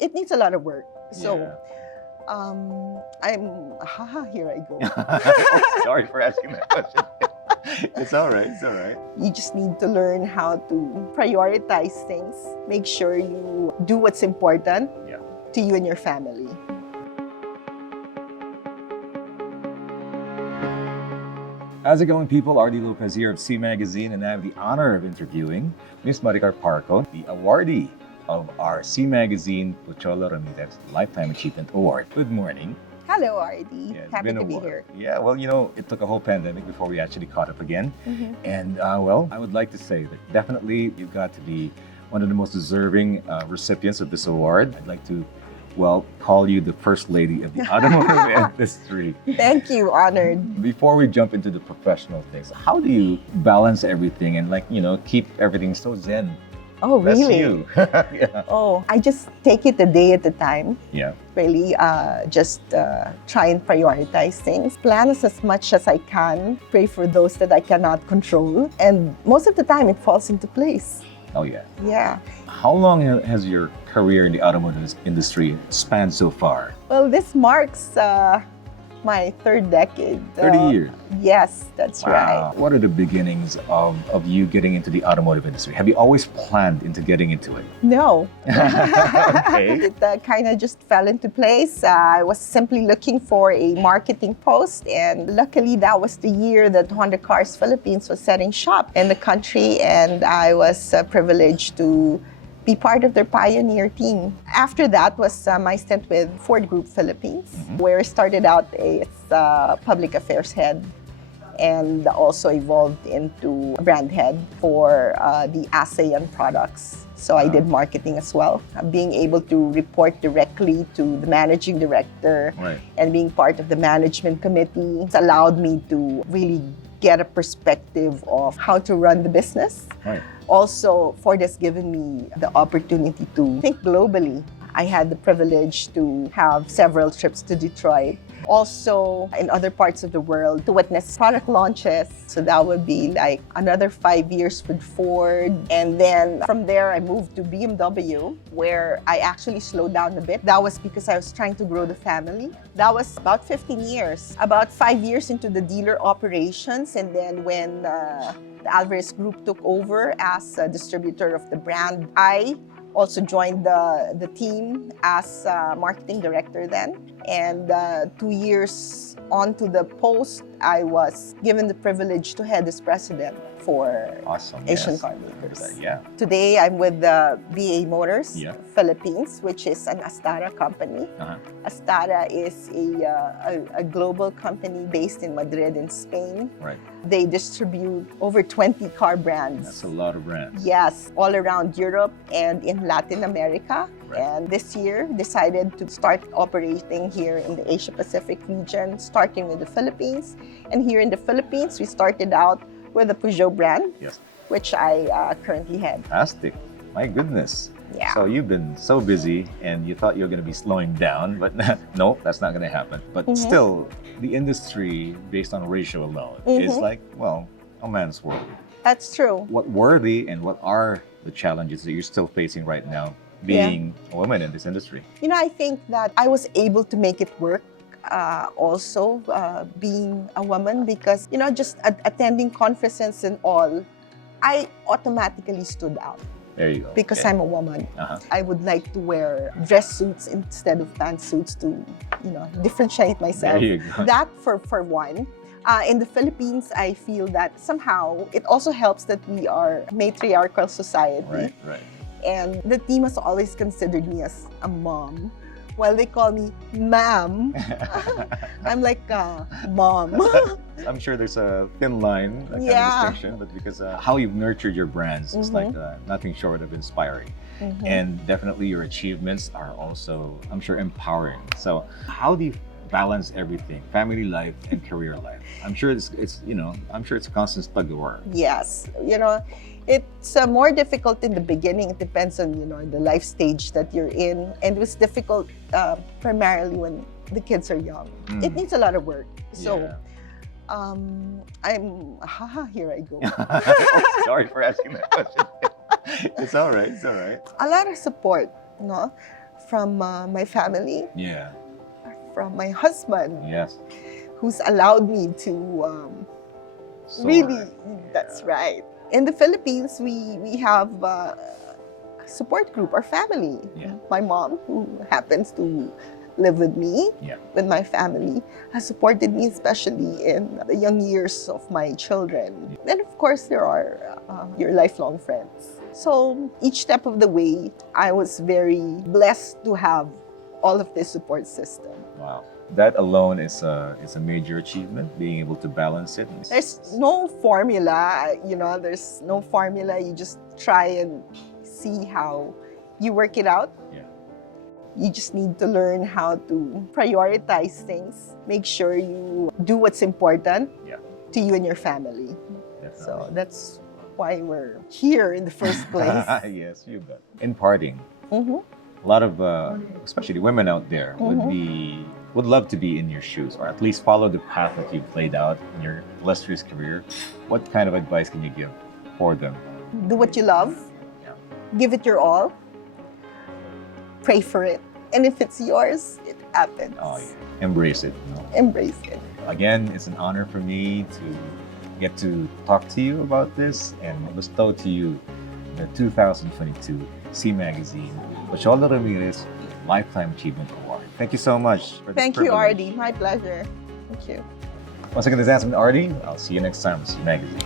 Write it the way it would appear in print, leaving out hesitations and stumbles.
it needs a lot of work. So, Yeah. here I go. Sorry for asking that question. It's all right. It's all right. You just need to learn how to prioritize things. Make sure you do what's important Yeah. to you and your family. How's it going, people? Awardee Lopez here of C Magazine, and I have the honor of interviewing Miss Maricar Parco, the awardee of our C Magazine Pocholo Ramirez Lifetime Achievement Award. Good morning. Hello, Awardee. Yeah, it's Happy been a to be while. here. Yeah, well, it took a whole pandemic before we actually caught up again. Mhm. And, well, I would like to say that definitely you've got to be one of the most deserving recipients of this award. I'd like to, well, call you the First Lady of the automotive industry. Thank you, honored. Before we jump into the professional things, how do you balance everything and, keep everything so zen? Oh, That's really? you. Yeah. Oh, I just take it a day at a time. Yeah. Really, just try and prioritize things. Plan as much as I can. Pray for those that I cannot control. And most of the time, it falls into place. Oh, yeah. Yeah. How long has your career in the automotive industry spanned so far? Well, this marks my third decade. 30 years. Yes, that's Wow. right. What are the beginnings of you getting into the automotive industry? Have you always planned into getting into it? No. Okay. It kind of just fell into place. I was simply looking for a marketing post, and luckily that was the year that Honda Cars Philippines was setting shop in the country, and I was privileged to be part of their pioneer team. After that was my stint with Ford Group Philippines, where I started out as public affairs head and also evolved into brand head for the ASEAN products. So I did marketing as well. Being able to report directly to the managing director Right. and being part of the management committee has allowed me to really get a perspective of how to run the business. Right. Also, Ford has given me the opportunity to think globally. I had the privilege to have several trips to Detroit, also in other parts of the world to witness product launches. So that would be like another 5 years with Ford. And then from there, I moved to BMW, where I actually slowed down a bit. That was because I was trying to grow the family. That was about 15 years, about 5 years into the dealer operations. And then when the Alvarez Group took over as a distributor of the brand, I also joined the team as marketing director then. And 2 years onto the post, I was given the privilege to head as president for Awesome. Asian Yes. car makers. Yeah. Today, I'm with the VA Motors Yeah. Philippines, which is an Astara company. Uh-huh. Astara is a global company based in Madrid in Spain. Right. They distribute over 20 car brands. That's a lot of brands. Yes, all around Europe and in Latin America. Right. And this year, decided to start operating here in the Asia Pacific region, starting with the Philippines. And here in the Philippines, we started out with the Peugeot brand, Yes. which I currently head. Fantastic. My goodness. Yeah. So you've been so busy and you thought you were going to be slowing down, but no, that's not going to happen. But still, the industry, based on ratio alone, is like, well, a man's world. That's true. What were and what are the challenges that you're still facing right now being a woman in this industry? You know, I think that I was able to make it work. Also being a woman, because just attending conferences and all, I automatically stood out There you go. because Okay. I'm a woman. Uh-huh. I would like to wear dress suits instead of pantsuits to differentiate myself. There you go. That for one. In the Philippines, I feel that somehow it also helps that we are a matriarchal society. Right. And the team has always considered me as a mom. While they call me ma'am, I'm like, mom. I'm sure there's a thin line, that kind of Yeah. distinction, but because how you've nurtured your brands is like nothing short of inspiring. And definitely your achievements are also, I'm sure, empowering. So how do you balance everything, family life and career life? I'm sure it's a constant tug of war. Yes, it's more difficult in the beginning. It depends on the life stage that you're in, and it was difficult primarily when the kids are young. It needs a lot of work. So, here I go. Sorry for asking that question. It's all right. It's all right. A lot of support, from my family, Yeah. from my husband, Yes. who's allowed me to So, really, that's right. In the Philippines, we have a support group or family. Yeah. My mom, who happens to live with me, Yeah. with my family, has supported me, especially in the young years of my children. And of course, there are your lifelong friends. So each step of the way, I was very blessed to have all of this support system. Wow. That alone is a major achievement, being able to balance it. There's no formula, there's no formula. You just try and see how you work it out. Yeah. You just need to learn how to prioritize things, make sure you do what's important to you and your family. Definitely. So that's why we're here in the first place. Yes, you bet. In parting, Mhm. a lot of, especially women out there, would love to be in your shoes, or at least follow the path that you've laid out in your illustrious career. What kind of advice can you give for them? Do what you love. Yeah. Give it your all. Pray for it. And if it's yours, it happens. Oh, yeah. Embrace it. Embrace it. Again, it's an honor for me to get to talk to you about this and bestow to you the 2022 C Magazine Pocholo Ramirez Lifetime Achievement Award. Thank you so much for this Thank you, privilege. Awardee. My pleasure. Thank you. Once again, this has been Awardee. I'll see you next time with C Magazine.